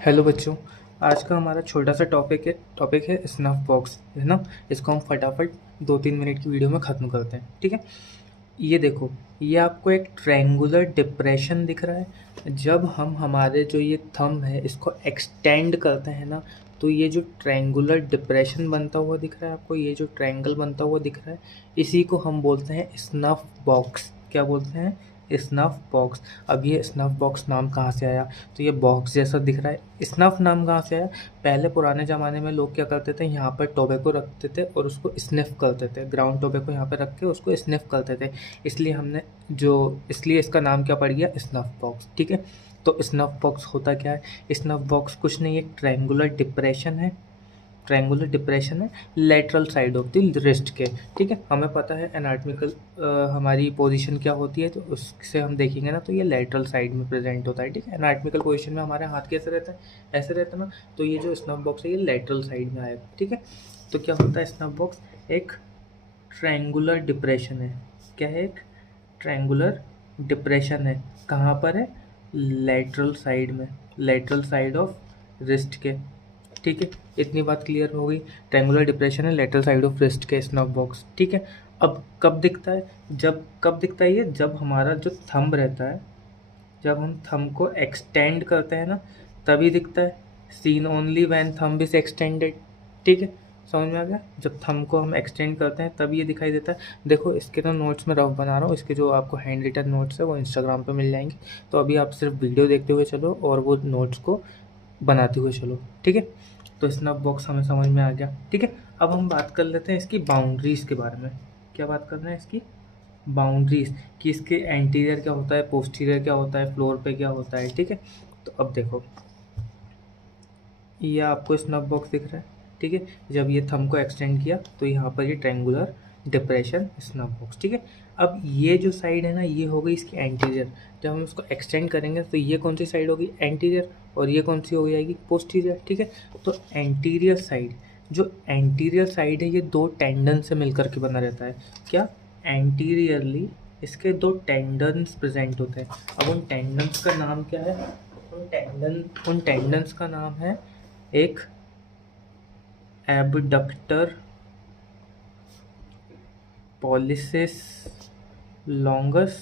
Hello बच्चों। आज का हमारा छोटा सा टॉपिक है स्नफ बॉक्स, है ना। इसको हम फटाफट 2-3 मिनट की वीडियो में ख़त्म करते हैं, ठीक है। ये देखो, ये आपको एक ट्रायंगुलर डिप्रेशन दिख रहा है। जब हम हमारे जो ये थंब है इसको एक्सटेंड करते हैं ना, तो ये जो ट्रायंगुलर डिप्रेशन बनता हुआ दिख रहा है आपको, ये जो ट्रायंगल बनता हुआ दिख रहा है, इसी को हम बोलते हैं स्नफ बॉक्स। क्या बोलते हैं? Snuff box. अब ये स्नफ बॉक्स नाम कहाँ से आया? तो ये बॉक्स जैसा दिख रहा है। स्नफ नाम कहाँ से आया? पहले पुराने ज़माने में लोग क्या करते थे, यहाँ पर टोबैको रखते थे और उसको स्निफ करते थे। ग्राउंड टोबैको यहाँ पे रख के उसको स्निफ करते थे। इसलिए इसका नाम क्या पड़ गया? स्नफ बॉक्स, ठीक है। तो स्नफ बॉक्स होता क्या है? स्नफ बॉक्स कुछ नहीं, एक ट्रायंगुलर डिप्रेशन है lateral side of the wrist के, ठीक है। हमें पता है एनाटॉमिकल हमारी पोजीशन क्या होती है, तो उससे हम देखेंगे ना, तो ये लेटरल साइड में प्रेजेंट होता है, ठीक है। एनाटॉमिकल पोजीशन में हमारे हाथ कैसे रहता है? ऐसे रहता है ना। तो ये जो स्नफ बॉक्स है ये लेटरल साइड में आएगा, ठीक है। तो क्या होता है? स्नफ बॉक्स एक ट्रायंगुलर डिप्रेशन है। क्या है? एक ट्रायंगुलर डिप्रेशन है। कहाँ पर है? लेटरल साइड में, लेटरल साइड ऑफ रिस्ट के, ठीक है। इतनी बात क्लियर हो गई। ट्रायंगुलर डिप्रेशन है लेटरल साइड ऑफ रिस्ट के स्नफ बॉक्स, ठीक है। अब कब दिखता है? कब दिखता है ये? जब हमारा जो थंब रहता है, जब हम थंब को एक्सटेंड करते हैं ना, तभी दिखता है। Seen only when thumb is extended, ठीक है। समझ में आ गया? जब थंब को हम एक्सटेंड करते हैं तब ये दिखाई देता है। देखो, इसके तो नोट्स में रफ बना रहा हूँ, इसके जो आपको हैंड रिटन नोट्स है वो इंस्टाग्राम पे मिल जाएंगे। तो अभी आप सिर्फ वीडियो देखते हुए चलो और वो नोट्स को बनाते हुए चलो, ठीक है। तो स्नफ बॉक्स हमें समझ में आ गया, ठीक है। अब हम बात कर लेते हैं इसकी बाउंड्रीज के बारे में। क्या बात कर रहे हैं? इसकी बाउंड्रीज, कि इसके एंटीरियर क्या होता है, पोस्टीरियर क्या होता है, फ्लोर पे क्या होता है, ठीक है। तो अब देखो, ये आपको स्नफ बॉक्स दिख रहा है, ठीक है। जब ये थंब को एक्सटेंड किया तो यहाँ पर ये ट्रायंगुलर डिप्रेशन स्नफ बॉक्स, ठीक है। अब ये जो साइड है ना, ये हो गई इसकी एंटीरियर। जब हम इसको एक्सटेंड करेंगे तो ये कौन सी साइड होगी? एंटीरियर। और ये कौन सी हो जाएगी? पोस्टीरियर, ठीक है। तो एंटीरियर साइड, जो एंटीरियर साइड है, ये दो टेंडन से मिलकर के बना रहता है। क्या? एंटीरियरली इसके दो टेंडन्स प्रेजेंट होते हैं। अब उन टेंडन्स का नाम क्या है? उन टेंडन्स का नाम है एक एबडक्टर पॉलिसिस लॉन्गस,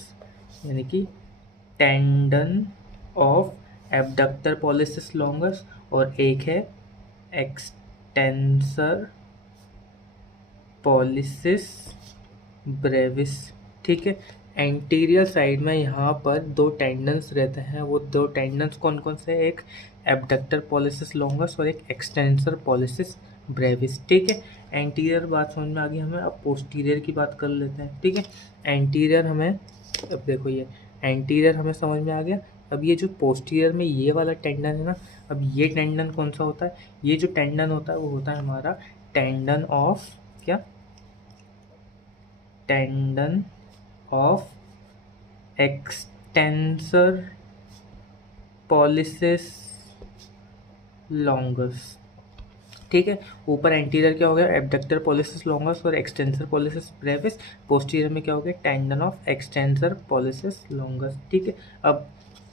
यानी कि tendon of abductor pollicis longus, और एक है एक्सटेंसर पॉलिसिस ब्रेविस, ठीक है। एंटीरियर साइड में यहाँ पर दो टेंडन्स रहते हैं। वो दो टेंडन्स कौन कौन से? एक एबडक्टर पॉलिसिस लॉन्गस और एक एक्सटेंसर पॉलिसिस ब्रेविस, ठीक है। एंटीरियर बात समझ में आ गई हमें। अब पोस्टीरियर की बात कर लेते हैं, ठीक है। एंटीरियर हमें, अब देखो, ये एंटीरियर हमें समझ में आ गया। अब ये जो पोस्टीरियर में ये वाला टेंडन है ना, अब ये टेंडन कौन सा होता है? ये जो टेंडन होता है वो होता है हमारा टेंडन ऑफ, क्या? Tendon of extensor pollicis longus, ठीक है। ऊपर एंटीरियर क्या हो गया? एबडक्टर पॉलिसिस लॉन्गस और एक्सटेंसर पॉलिसिस ब्रेविस। पोस्टीरियर में क्या हो गया? Tendon of extensor pollicis longus, ठीक है। अब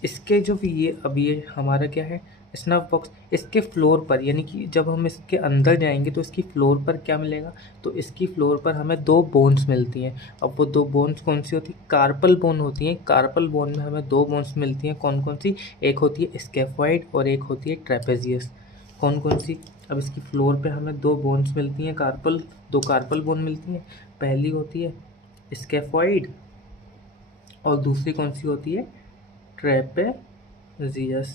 इसके जो ये हमारा क्या है? Snuff box. इसके फ्लोर पर, यानी कि जब हम इसके अंदर जाएंगे तो इसकी फ्लोर पर क्या मिलेगा? तो इसकी फ्लोर पर हमें दो बोन्स मिलती हैं। अब वो दो बोन्स कौन सी होती है? कार्पल बोन होती हैं। कार्पल बोन में हमें दो बोन्स मिलती हैं। कौन कौन सी? एक होती है स्केफॉइड और एक होती है ट्रेपेजियस। कौन कौन सी? अब इसकी फ्लोर पे हमें दो बोन्स मिलती हैं, दो कार्पल बोन मिलती हैं। पहली होती है स्केफॉइड और दूसरी कौन सी होती है? ट्रेपेजियस,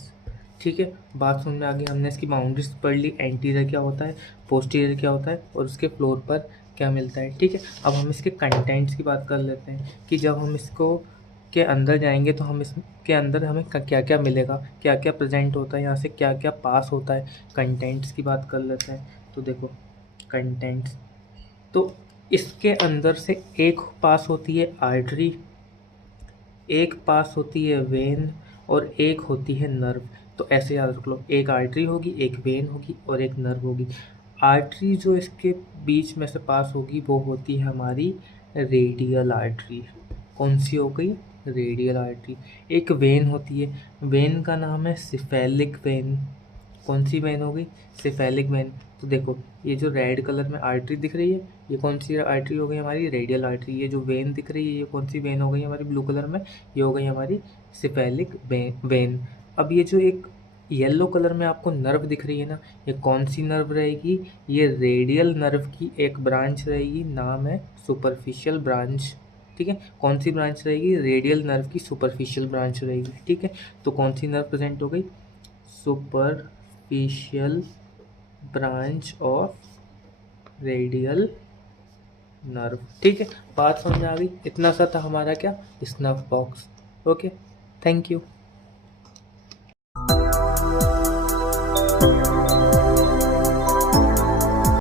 ठीक है। बात समझ में आ गई। हमने इसकी बाउंड्रीज पढ़ ली। एंटीरियर क्या होता है, पोस्टीरियर क्या होता है, और उसके फ्लोर पर क्या मिलता है, ठीक है। अब हम इसके कंटेंट्स की बात कर लेते हैं, कि जब हम इसको के अंदर जाएंगे तो हम इसके अंदर हमें क्या क्या मिलेगा, क्या क्या प्रेजेंट होता है, यहाँ से क्या क्या पास होता है। कंटेंट्स की बात कर लेते हैं। तो देखो, कंटेंट्स, तो इसके अंदर से एक पास होती है आर्टरी, एक पास होती है वेन, और एक होती है नर्व। तो ऐसे याद रख लो, एक आर्टरी होगी, एक वेन होगी और एक नर्व होगी। आर्टरी जो इसके बीच में से पास होगी वो होती है हमारी रेडियल आर्टरी। कौन सी हो गई? Radial artery. एक वेन होती है, वेन का नाम है सिफेलिक वेन, कौन सी वेन हो गई? Cephalic vein. तो देखो ये जो रेड कलर में आर्टरी दिख रही है, ये कौन सी आर्टरी हो गई हमारी? Radial artery. ये जो वेन दिख रही है, ये कौन सी वेन हो गई हमारी ब्लू कलर में? ये हो गई हमारी सेफेलिक वेन। अब ये जो एक येलो कलर में आपको नर्व दिख रही है ना, ये कौन सी नर्व रहेगी? ये रेडियल नर्व की एक ब्रांच रहेगी, नाम है सुपरफिशियल ब्रांच। ठीक है, कौन सी ब्रांच रहेगी? रेडियल नर्व की सुपरफिशियल ब्रांच रहेगी। ठीक है, तो कौन सी नर्व प्रेजेंट हो गई? Superficial branch of radial nerve. ठीक है, बात समझ में आ गई? इतना सा था हमारा क्या, snuff box. Okay, thank you.